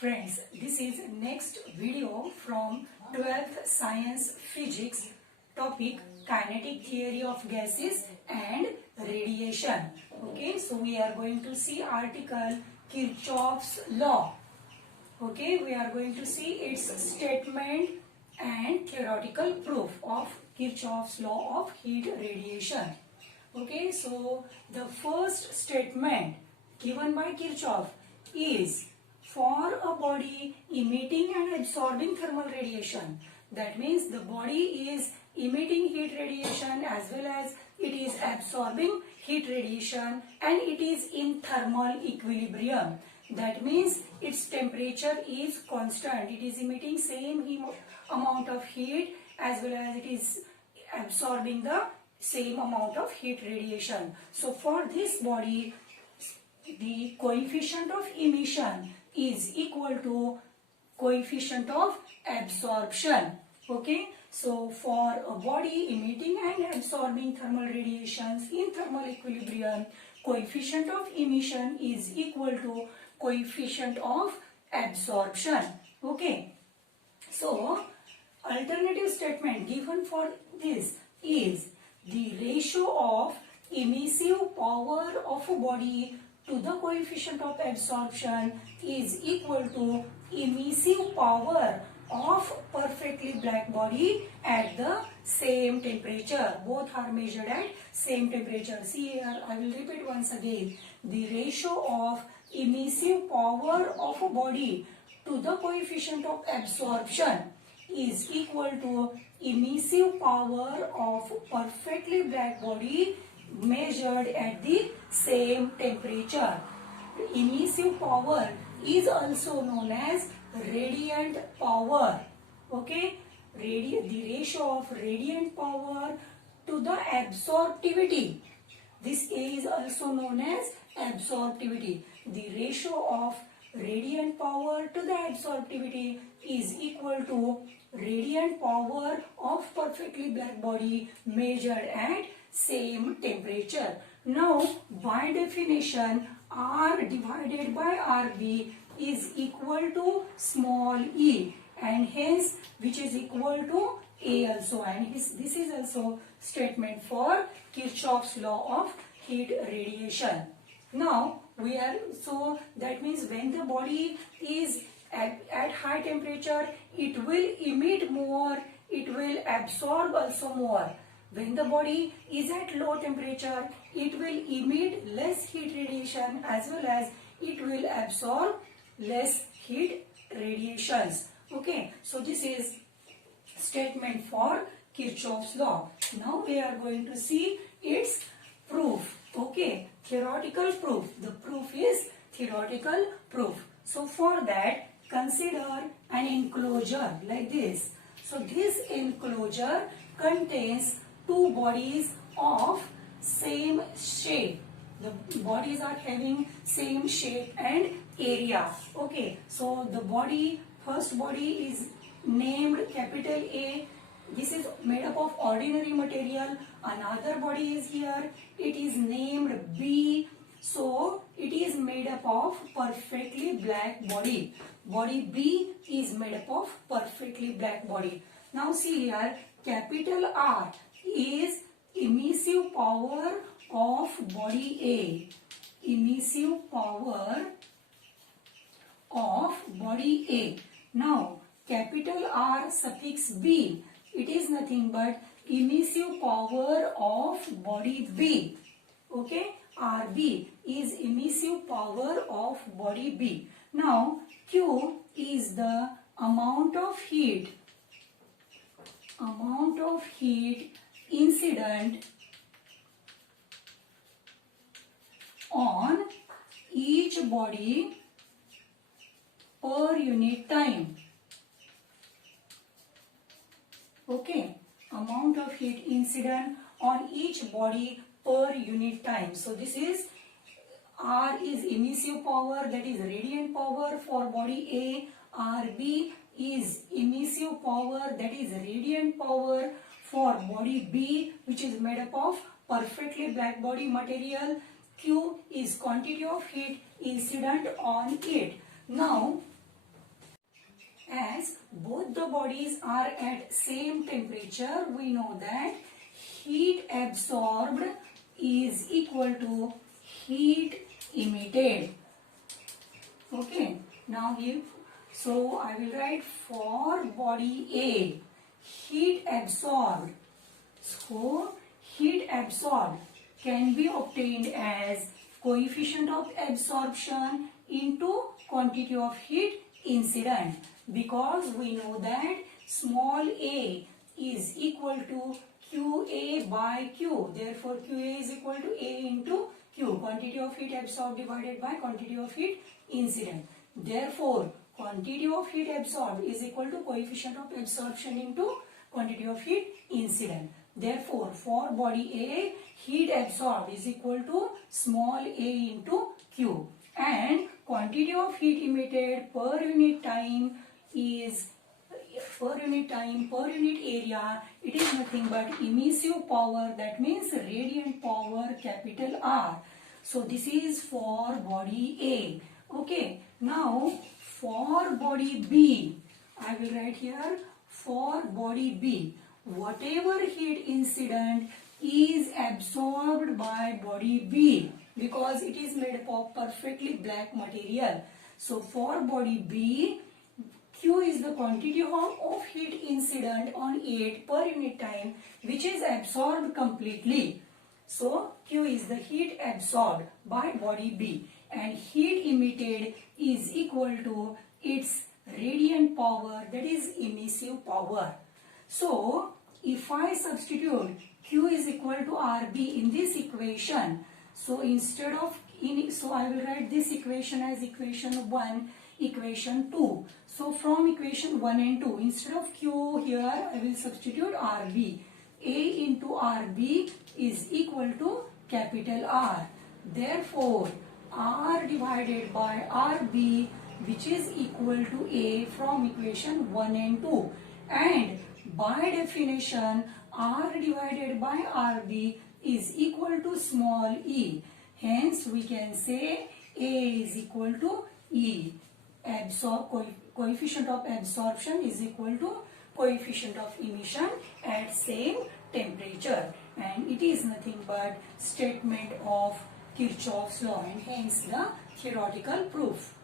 Friends, this is next video from 12th Science Physics topic Kinetic Theory of Gases and Radiation. Okay, so we are going to see article Kirchoff's law. Okay, we are going to see its statement and theoretical proof of Kirchoff's law of heat radiation. Okay, so the first statement given by Kirchoff is for a body emitting and absorbing thermal radiation. That means the body is emitting heat radiation as well as it is absorbing heat radiation and it is in thermal equilibrium. That means its temperature is constant. It is emitting same amount of heat as well as it is absorbing the same amount of heat radiation. So for this body, the coefficient of emission is equal to coefficient of absorption. Okay, so for a body emitting and absorbing thermal radiations in thermal equilibrium, coefficient of emission is equal to coefficient of absorption. Okay, so alternative statement given for this is the ratio of emissive power of a body to the coefficient of absorption is equal to emissive power of perfectly black body at the same temperature. Both are measured at same temperature. See here, I will repeat once again. The ratio of emissive power of a body to the coefficient of absorption is equal to emissive power of perfectly black body measured at the same temperature. Emissive power is also known as radiant power. Okay, the ratio of radiant power to the absorptivity. This is also known as absorptivity. The ratio of radiant power to the absorptivity is equal to radiant power of perfectly black body measured at same temperature. Now, by definition, R divided by RB is equal to small e, and hence which is equal to A also, and this is also statement for Kirchoff's law of heat radiation. Now so that means when the body is at high temperature, it will emit more, it will absorb also more. When the body is at low temperature, it will emit less heat radiation as well as it will absorb less heat radiations. Okay, so this is statement for Kirchoff's law. Now we are going to see its proof. Okay, theoretical proof. The proof is theoretical proof. So for that, consider an enclosure like this. So this enclosure contains two bodies of same shape. The bodies are having same shape and area. Okay, so the first body is named capital A. This is made up of ordinary material. Another body is here. It is named B. So it is made up of perfectly black body. Body B is made up of perfectly black body. Now see here, capital R is emissive power of body A. Emissive power of body A. Now capital R suffix B, it is nothing but emissive power of body B. Okay, RB is emissive power of body B. Now Q is the amount of heat incident on each body per unit time. Okay, amount of heat incident on each body per unit time. So this is R is emissive power, that is radiant power for body A. RB is emissive power, that is radiant power for body B, which is made up of perfectly black body material. Q is quantity of heat incident on it. Now As both the bodies are at same temperature, we know that heat absorbed is equal to heat emitted. Okay, now so I will write for body A, heat absorbed. So heat absorbed can be obtained as coefficient of absorption into quantity of heat incident, because we know that small a is equal to QA by Q. Therefore, QA is equal to A into Q, quantity of heat absorbed divided by quantity of heat incident. Therefore, quantity of heat absorbed is equal to coefficient of absorption into quantity of heat incident. Therefore, for body A, heat absorbed is equal to small a into Q, and quantity of heat emitted per unit time is per unit area, it is nothing but emissive power, that means radiant power, capital R. So this is for body A. Okay, now for body B, I will write here for body B, whatever heat incident is absorbed by body B, because it is made up of perfectly black material. So for body B, Q is the quantity of heat incident on it per unit time which is absorbed completely. So Q is the heat absorbed by body B, and heat emitted is equal to its radiant power, that is emissive power. So if I substitute Q is equal to RB in this equation, so instead of so I will write this equation as equation 1, equation 2. So from equation 1 and 2, instead of Q here I will substitute RB. A into RB is equal to capital R. Therefore, R divided by RB, which is equal to A from equation 1 and 2. And by definition, R divided by RB is equal to small e. Hence, we can say A is equal to E. Coefficient of absorption is equal to coefficient of emission at same temperature, and it is nothing but statement of Kirchoff's law, and hence the theoretical proof.